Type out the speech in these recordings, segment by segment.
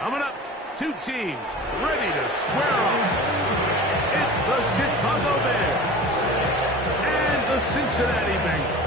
Coming up, two teams ready to square off. It's the Chicago Bears and the Cincinnati Bengals.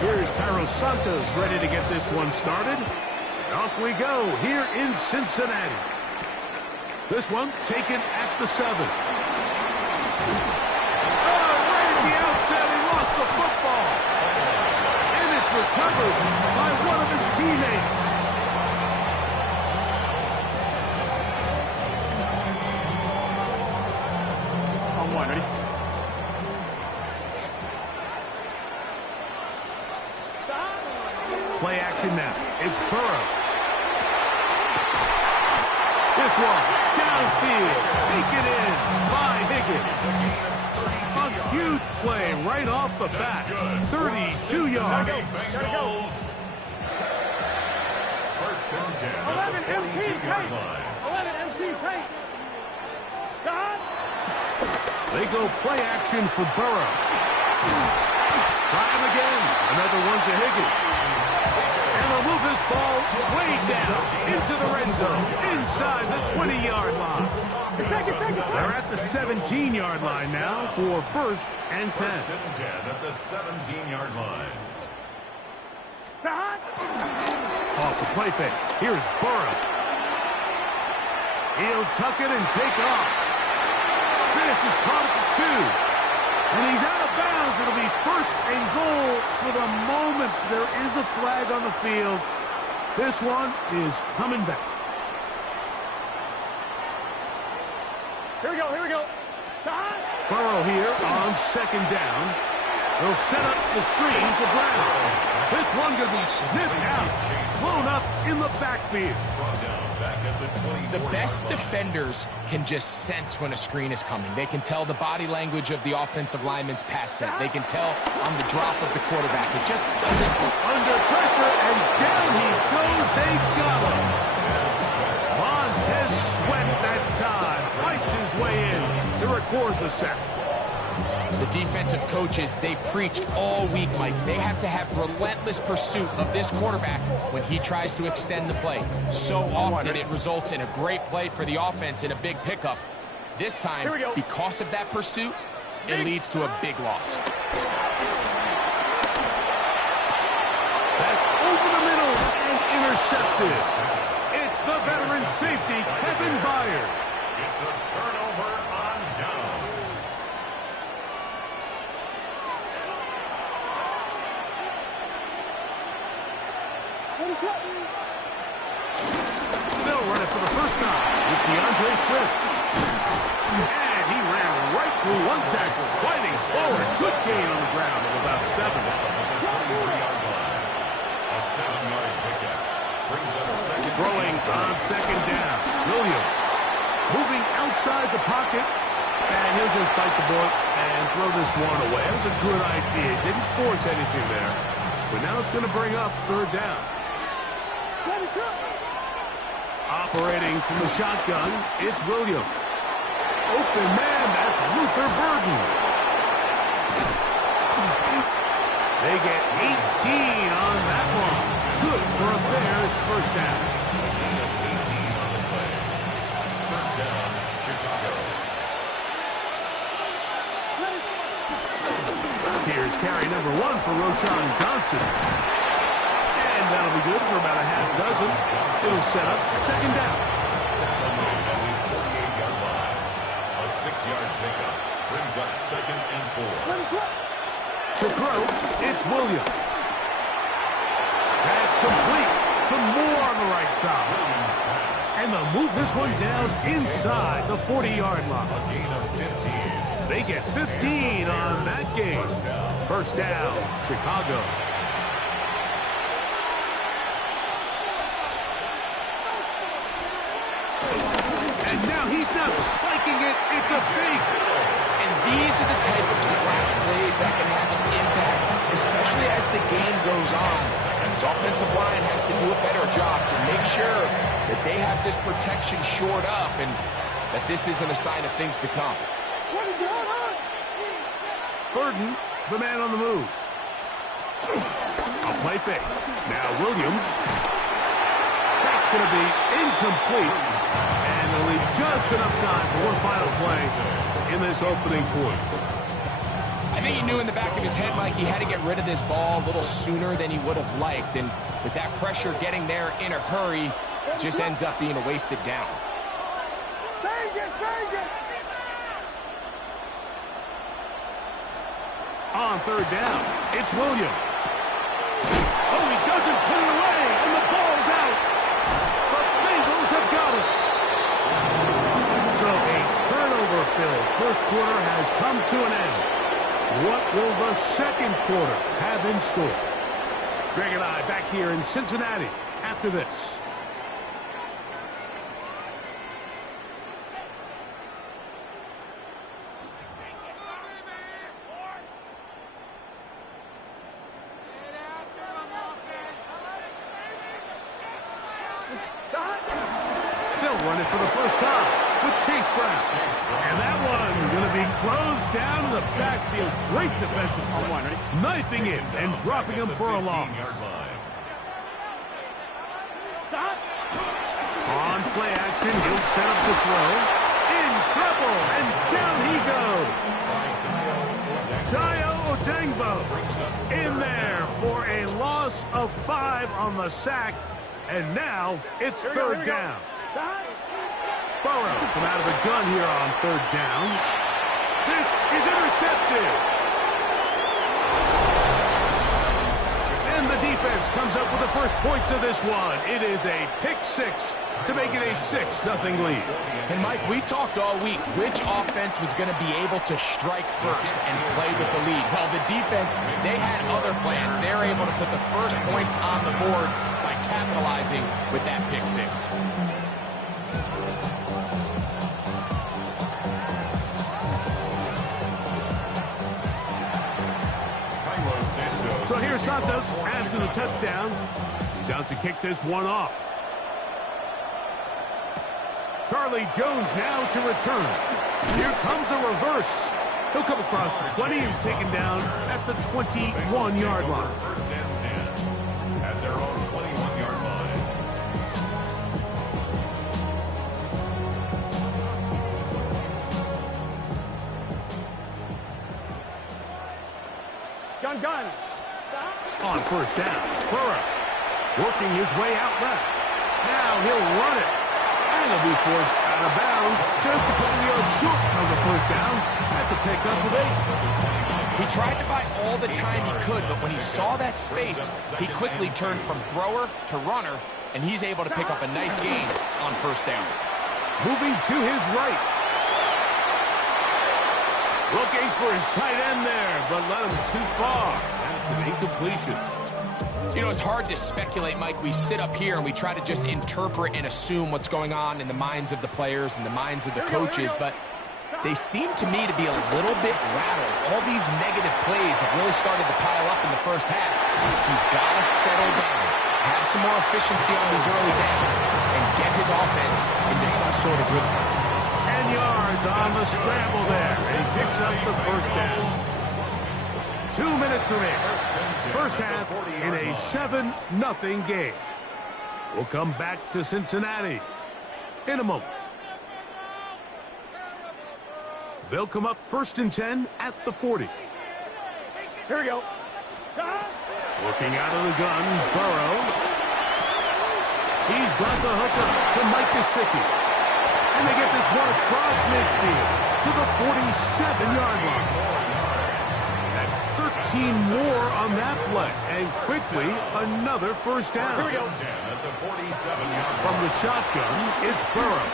Here's Carlos Santos ready to get this one started. And off we go here in Cincinnati. This one taken at the 7. Right at the outset, he lost the football. And it's recovered by one of his teammates. On one, ready? Play action now. It's Burrow. This one downfield. Taken in by Higgins. A huge play right off the bat. 32 yards. First and 10 at the 42-yard line. 11 MT tight. Stop. They go play action for Burrow. Try him again. Another one to Higgins. And they'll move this ball way down into the red zone, inside the 20-yard line. They're at the 17-yard line now for first and 10. First and 10 at the 17-yard line. Off the play fake. Here's Burrow. He'll tuck it and take off. This is caught at the 2. And he's out of bounds. It'll be first and goal for the moment. There is a flag on the field. This one is coming back. Here we go, here we go. Stop. Burrow here on second down. They'll set up the screen for Brown. This one going to be sniffed out. Blown up in the backfield. The best defenders can just sense when a screen is coming. They can tell the body language of the offensive lineman's pass set. They can tell on the drop of the quarterback. It just doesn't. Under pressure, and down he goes. They got him. Montez Sweat that time priced his way in to record the sack. The defensive coaches, they preached all week, Mike. They have to have relentless pursuit of this quarterback when he tries to extend the play. So often it results in a great play for the offense and a big pickup. This time, because of that pursuit, it leads to a big loss. That's over the middle and intercepted. It's the veteran safety, Kevin Byard. It's a turnover on downs. They'll run it for the first time with DeAndre Swift. And he ran right through one tackle, fighting forward. Good gain on the ground of about 7. A 7-yard pickup brings up second. Throwing on second down. Williams moving outside the pocket. And he'll just bite the bullet and throw this one away. That was a good idea. Didn't force anything there. But now it's going to bring up third down. Operating from the shotgun, it's Williams. Open man, that's Luther Burden. They get 18 on that one. Good for a Bears first down. 18 on the play. First down, Chicago. Here's carry number 1 for Roschon Johnson. And that'll be good for about a half dozen. It'll set up second down. At his 48-yard line. A 6-yard pickup brings up second and 4. To throw, it's Williams. That's complete to Moore on the right side. And they'll move this one down inside the 40-yard line. A gain of 15. They get 15 on that game. First down, Chicago. And now he's not spiking it. It's a fake. And these are the type of splash plays that can have an impact, especially as the game goes on. So offensive line has to do a better job to make sure that they have this protection shored up and that this isn't a sign of things to come. Burden, the man on the move. A play fake. Now Williams. That's going to be incomplete. And they'll leave just enough time for one final play in this opening quarter. I think he knew in the back of his head, Mike, he had to get rid of this ball a little sooner than he would have liked. And with that pressure getting there in a hurry, it just ends up being a wasted down. On third down, it's Williams. Oh, he doesn't put it away, and the ball's out. The Bengals have got it. So a turnover-filled first quarter has come to an end. What will the second quarter have in store? Greg and I back here in Cincinnati after this. They'll run it for the first time with Chase Brown. And that one going to be closed down in the backfield. Great defensive play. Knifing in and dropping him for a loss. On play action, he'll set up the throw. In trouble, and down he goes. Dayo Odeyingbo in there for a loss of 5 on the sack. And now it's third down. Burrow from out of the gun here on third down. This is intercepted. And the defense comes up with the first points of this one. It is a pick six to make it a 6-0 lead. And Mike, we talked all week which offense was going to be able to strike first and play with the lead. Well, the defense, they had other plans. They're able to put the first points on the board by capitalizing with that pick six. So here's Santos after the touchdown. He's out to kick this one off. Charlie Jones now to return. Here comes a reverse. He'll come across the 20 and taken down at the 21-yard line. First and 10 at their own 21-yard line. Gun. On first down, Burrow working his way out left. Now he'll run it. And he'll be forced out of bounds just a couple yards short of the first down. That's a pickup of 8. He tried to buy all the time he could, but when he saw that space, he quickly turned from thrower to runner, and he's able to pick up a nice gain on first down. Moving to his right. Looking for his tight end there, but led him too far. That's an incompletion. You know, it's hard to speculate, Mike. We sit up here and we try to just interpret and assume what's going on in the minds of the players and the minds of the coaches, but they seem to me to be a little bit rattled. All these negative plays have really started to pile up in the first half. He's got to settle down, have some more efficiency on these early downs, and get his offense into some sort of rhythm. 10 yards on the scramble there, and he picks up the first down. 2 minutes remaining. First half in a 7-0 game. We'll come back to Cincinnati in a moment. They'll come up first and 10 at the 40. Here we go. Looking out of the gun, Burrow. He's got the hooker to Mike Gesicki. And they get this one across midfield to the 47-yard line. That's 13 more on that play. And quickly, another first down. Here we go. At the 47-yard From the shotgun, it's Burrow.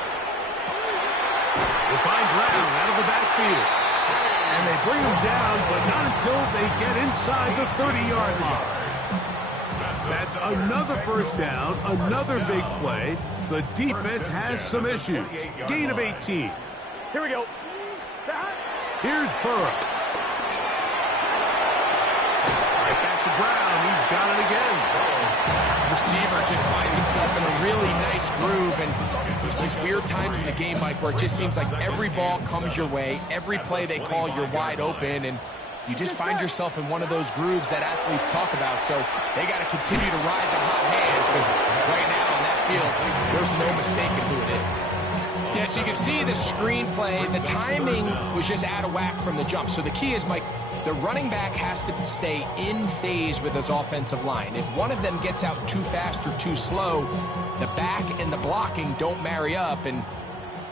They find Brown out of the backfield. And they bring him down, but not until they get inside the 30-yard line. That's another first down, another big play. The defense has some issues. Gain of 18. Here we go. Here's Burrow. Right back to Brown. He's got it again. himself in a really nice groove, and there's these weird times in the game, Mike, where it just seems like every ball comes your way, every play they call, you're wide open, and you just find yourself in one of those grooves that athletes talk about. So they got to continue to ride the hot hand, because right now on that field, there's no mistaking who it is. Yeah, so you can see the screenplay, the timing was just out of whack from the jump. So the key is, Mike, the running back has to stay in phase with his offensive line. If one of them gets out too fast or too slow, the back and the blocking don't marry up, and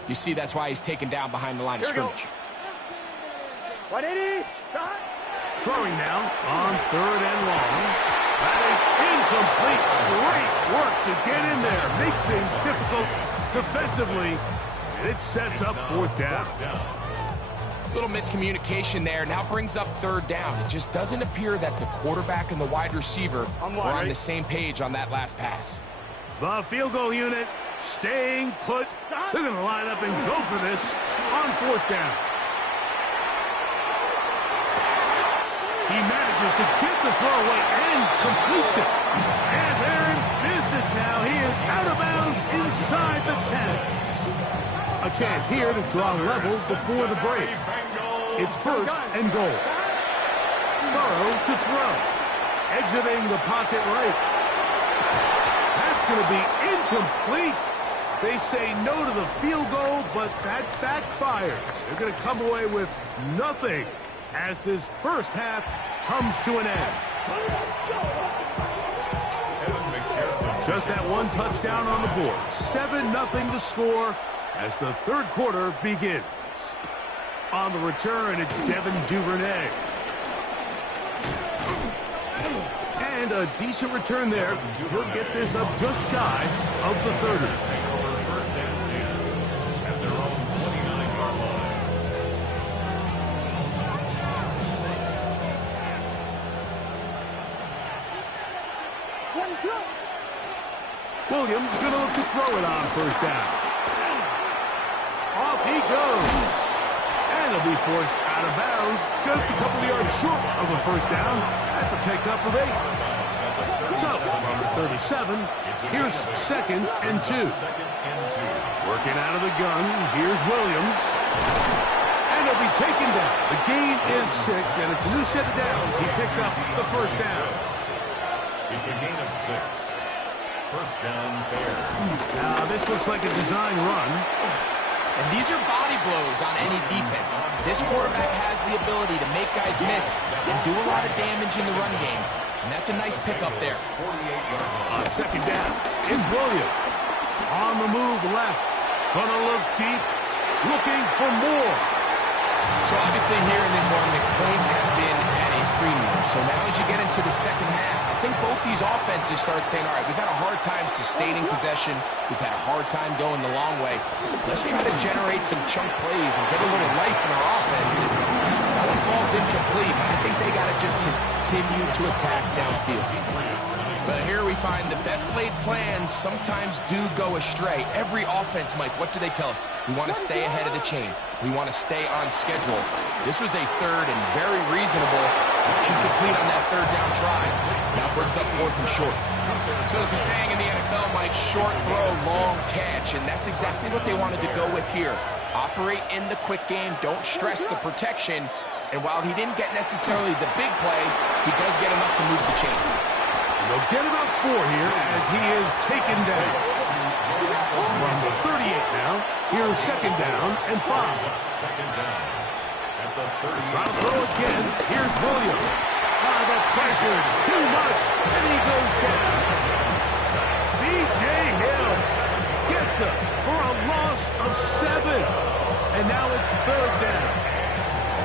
you see that's why he's taken down behind the line of scrimmage. 180. Throwing now on 3rd and long. That is incomplete. Great work to get in there. Make things difficult defensively. And it sets up 4th down. Little miscommunication there. Now brings up 3rd down. It just doesn't appear that the quarterback and the wide receiver are on the same page on that last pass. The field goal unit staying put. They're going to line up and go for this on 4th down. He manages to get the throw away and completes it. And they're in business now. He is out of bounds inside the 10. A chance here to draw level before the break. It's 1st and goal. Burrow to throw. Exiting the pocket right. That's going to be incomplete. They say no to the field goal, but that backfires. They're going to come away with nothing as this first half comes to an end. Just that one touchdown on the board. 7-0 to score as the 3rd quarter begins. On the return, it's Devin Duvernay. And a decent return there. He'll get this up just shy of the 30. First and 10 at their own 29-yard line. Williams going to look to throw it on 1st down. Off he goes. And he'll be forced out of bounds just a couple of yards short of a 1st down. That's a pickup of 8. So, from the 37, here's 2nd and 2. Working out of the gun, here's Williams. And he'll be taken down. The gain is 6, and it's a new set of downs. He picked up the 1st down. It's a gain of 6. 1st down, Bears. Now, this looks like a design run. And these are body blows on any defense. This quarterback has the ability to make guys miss and do a lot of damage in the run game. And that's a nice pickup there. On 2nd down, it's Williams. On the move left. Gonna look deep. Looking for more. So obviously here in this one, the points have been at a premium. So now as you get into the 2nd half, I think both these offenses start saying, all right, we've had a hard time sustaining possession. We've had a hard time going the long way. Let's try to generate some chunk plays and get a little life in our offense. And that one falls incomplete, but I think they got to just continue to attack downfield. But here we find the best laid plans sometimes do go astray. Every offense, Mike, what do they tell us? We want to stay ahead of the chains. We want to stay on schedule. This was a 3rd and very reasonable, incomplete on that 3rd down try. Now brings up 4th and short. So as the saying in the NFL, Mike, short throw, long catch, and that's exactly what they wanted to go with here. Operate in the quick game, don't stress the protection, and while he didn't get necessarily the big play, he does get enough to move the chains. They'll get about 4 here as he is taken down. From the 38 now, here's 2nd down and 5. 2nd down at the 30. Try to throw again. Here's Williams. The pressure, too much, and he goes down. B.J. Hill gets us for a loss of 7. And now it's 3rd down.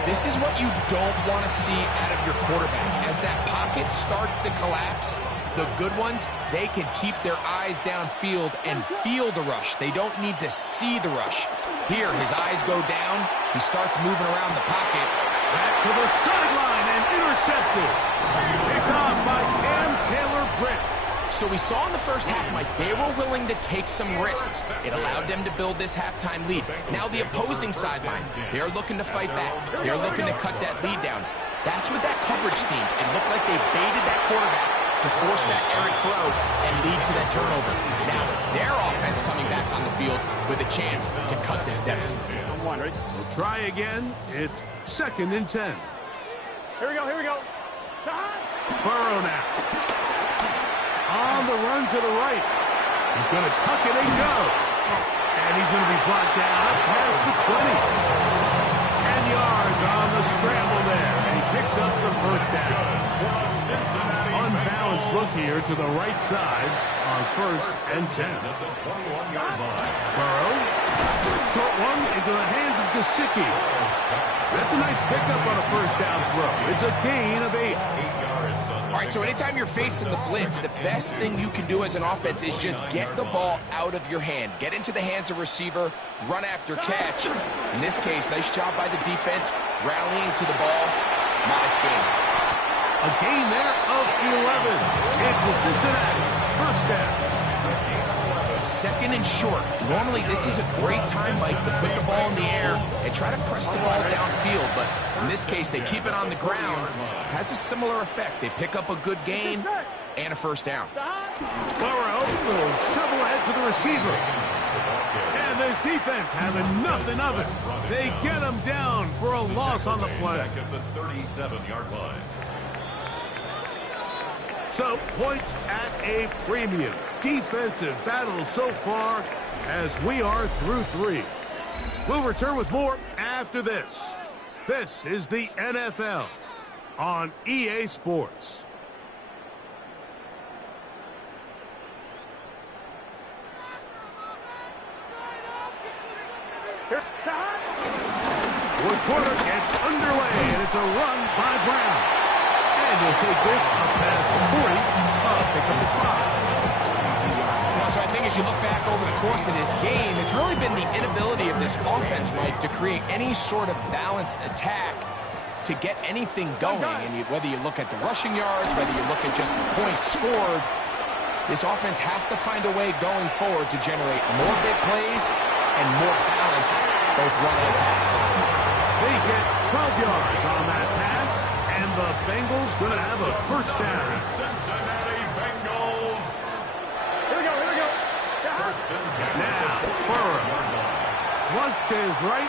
This is what you don't want to see out of your quarterback. As that pocket starts to collapse, the good ones, they can keep their eyes downfield and feel the rush. They don't need to see the rush. Here, his eyes go down. He starts moving around the pocket. Back to the sideline and intercepted. Picked off by Cam Taylor-Britt. So we saw in the first half, Mike, they were willing to take some risks. It allowed them to build this halftime lead. Now the opposing sideline, they're looking to fight back. They're looking to cut that lead down. That's what that coverage seemed. It looked like they baited that quarterback to force that errant throw, and lead to that turnover. Now it's their offense coming back on the field with a chance to cut this deficit. We'll try again. It's 2nd and 10. Here we go, here we go. Burrow now. On the run to the right. He's going to tuck it and go. And he's going to be brought down up past the 20. 10 yards on the scramble there. And he picks up the first down. Unbalanced look here to the right side on 1st and 10. Burrow. Short one into the hands of Gesicki. That's a nice pickup on a first down throw. It's a gain of 8. All right, so anytime you're facing the blitz, the best thing you can do as an offense is just get the ball out of your hand. Get into the hands of receiver, run after catch. In this case, nice job by the defense, rallying to the ball. Modest gain. A gain there of 11. It's a Cincinnati first down. 2nd and short. Normally, this is a great time, Mike, to put the ball in the air and try to press the ball downfield. But in this case, they keep it on the ground. Has a similar effect. They pick up a good gain and a first down. Burrow will shovel ahead to the receiver. And this defense having nothing of it. They get him down for a loss on the play. At the 37-yard line. So, points at a premium. Defensive battle so far as we are through 3. We'll return with more after this. This is the NFL on EA Sports. Fourth quarter gets underway, and it's a run by Brown. And he'll take this up past the 40, pick up the 5. So I think as you look back over the course of this game, it's really been the inability of this offense, Mike, to create any sort of balanced attack to get anything going. And whether you look at the rushing yards, whether you look at just the points scored, this offense has to find a way going forward to generate more big plays and more balance, both run and pass. They get 12 yards on that pass. And the Bengals going to have a first down. Cincinnati Bengals. Here we go, here we go. First and 10. Now, Burrow. Flush to his right.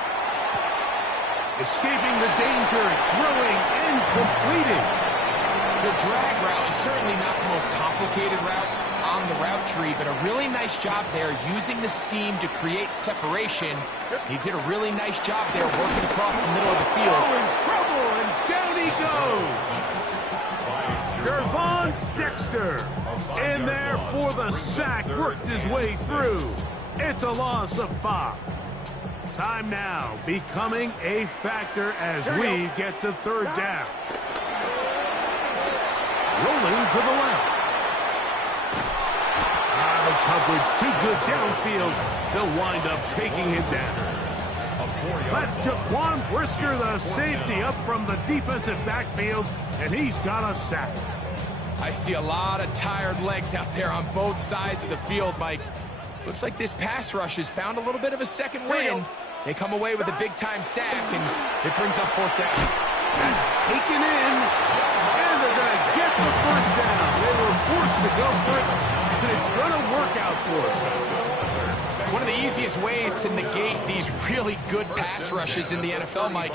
Escaping the danger, throwing and completing. The drag route is certainly not the most complicated route on the route tree, but a really nice job there using the scheme to create separation. He did a really nice job there working across the middle of the field. Oh, in trouble, and down he goes. Gervon Dexter in there for the sack, worked his way through. It's a loss of 5. Time now becoming a factor as we get to 3rd down. Rolling to the left. The coverage too good downfield. They'll wind up taking him down. Let Jaquan Brisker, the safety, up from the defensive backfield, and he's got a sack. I see a lot of tired legs out there on both sides of the field, Mike. Looks like this pass rush has found a little bit of a second win. They come away with a big-time sack, and it brings up 4th down. That's taken in, and they're going to get the first down. They were forced to go for it, and it's going to work out for us. One of the easiest ways to negate these really good pass rushes in the NFL, Mike,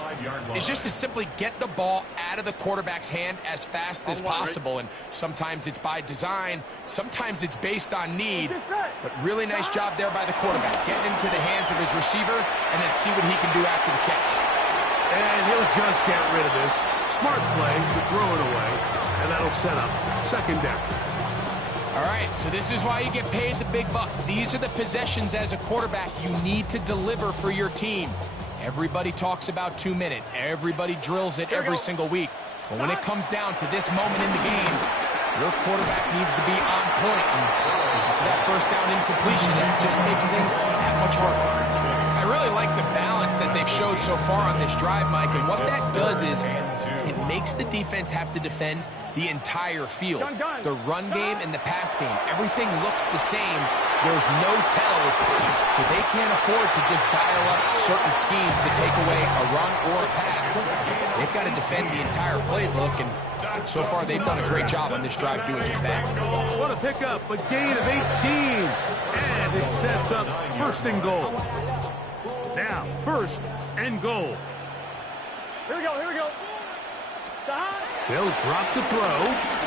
is just to simply get the ball out of the quarterback's hand as fast as possible. And sometimes it's by design, sometimes it's based on need. But really nice job there by the quarterback, getting into the hands of his receiver and then see what he can do after the catch. And he'll just get rid of this. Smart play to throw it away, and that'll set up 2nd down. All right, so this is why you get paid the big bucks. These are the possessions as a quarterback you need to deliver for your team. Everybody talks about 2-minute. Everybody drills it every single week. But when it comes down to this moment in the game, your quarterback needs to be on point. And after that first down incompletion, it just makes things that much harder. I really like the balance that they've showed so far on this drive, Mike. And what that does is it makes the defense have to defend the entire field. The run game and the pass game, everything looks the same. There's no tells, so they can't afford to just dial up certain schemes to take away a run or a pass. They've got to defend the entire playbook, and So far, they've done a great job on this drive doing just that. What a pickup, a gain of 18. And it sets up first and goal. Now, first and goal. Here we go, here we go. They'll drop to throw.